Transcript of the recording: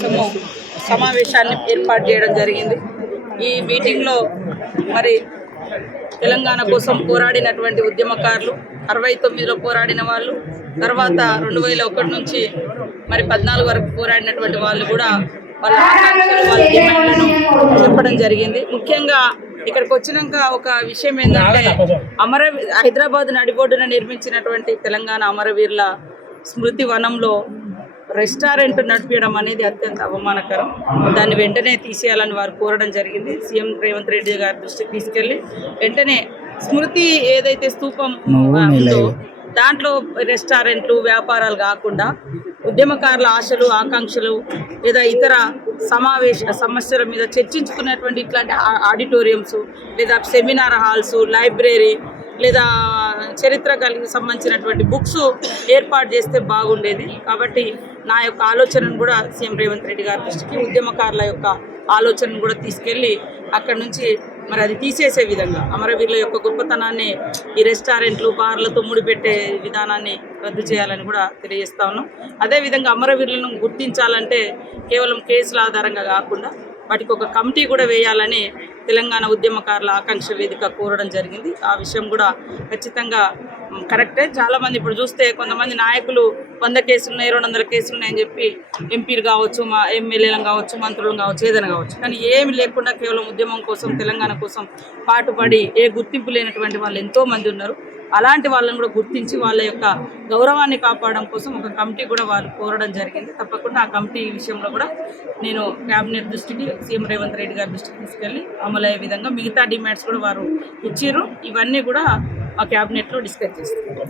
కోసము సమావేశాన్ని ఏర్పాటు చేయడం జరిగింది. ఈ మీటింగ్లో మరి తెలంగాణ కోసం పోరాడినటువంటి ఉద్యమకారులు 69లో పోరాడిన వాళ్ళు, తర్వాత 2001 నుంచి మరి 14 వరకు పోరాడినటువంటి వాళ్ళు కూడా వాళ్ళ ఆకాంక్షలు, వాళ్ళ డిమాండ్లను చెప్పడం జరిగింది. ముఖ్యంగా ఇక్కడికి వచ్చినాక ఒక విషయం ఏంటంటే హైదరాబాద్ నడిబొడ్డున నిర్మించినటువంటి తెలంగాణ అమరవీరుల స్మృతి వనంలో రెస్టారెంట్ నడిపించడం అనేది అత్యంత అవమానకరం. దాన్ని వెంటనే తీసేయాలని వారు కోరడం జరిగింది. సీఎం రేవంత్ రెడ్డి గారి దృష్టికి తీసుకెళ్లి వెంటనే స్మృతి ఏదైతే స్తూపం ఉందో దాంట్లో రెస్టారెంట్లు, వ్యాపారాలు కాకుండా ఉద్యమకారుల ఆశలు, ఆకాంక్షలు లేదా ఇతర సమస్యల మీద చర్చించుకునేటువంటి ఇట్లాంటి ఆడిటోరియంస్ లేదా సెమినార్ హాల్స్, లైబ్రరీ లేదా చరిత్ర కలిగి సంబంధించినటువంటి బుక్స్ ఏర్పాటు చేస్తే బాగుండేది. కాబట్టి నా యొక్క ఆలోచనను కూడా సీఎం రేవంత్ రెడ్డి గారి దృష్టికి, ఉద్యమకారుల యొక్క ఆలోచనను కూడా తీసుకెళ్ళి అక్కడి నుంచి మరి అది తీసేసే విధంగా అమరవీరుల యొక్క గొప్పతనాన్ని ఈ రెస్టారెంట్లు, బార్లతో ముడిపెట్టే విధానాన్ని రద్దు చేయాలని కూడా తెలియజేస్తా ఉన్నాం. అదేవిధంగా అమరవీరులను గుర్తించాలంటే కేవలం కేసుల ఆధారంగా కాకుండా వాటికి ఒక కమిటీ కూడా వేయాలని తెలంగాణ ఉద్యమకారుల ఆకాంక్ష వేదిక కోరడం జరిగింది. ఆ విషయం కూడా ఖచ్చితంగా కరెక్టే. చాలామంది ఇప్పుడు చూస్తే కొంతమంది నాయకులు 100 కేసులు ఉన్నాయి, 200 కేసులు ఉన్నాయని చెప్పి ఎంపీలు కావచ్చు, మా ఎమ్మెల్యేలను కావచ్చు, మంత్రులను కావచ్చు, ఏదైనా కావచ్చు, కానీ ఏమి లేకుండా కేవలం ఉద్యమం కోసం, తెలంగాణ కోసం పాటుపడి ఏ గుర్తింపు లేనటువంటి వాళ్ళు ఎంతోమంది ఉన్నారు. అలాంటి వాళ్ళని కూడా గుర్తించి వాళ్ళ యొక్క గౌరవాన్ని కాపాడడం కోసం ఒక కమిటీ కూడా వాళ్ళు కోరడం జరిగింది. తప్పకుండా ఆ కమిటీ విషయంలో కూడా నేను క్యాబినెట్ దృష్టికి, సీఎం రేవంత్ రెడ్డి గారి దృష్టికి తీసుకెళ్ళి అమలయ్యే విధంగా మిగతా డిమాండ్స్ కూడా వారు ఇచ్చిర్రు. ఇవన్నీ కూడా ఆ క్యాబినెట్లో డిస్కస్ చేస్తారు.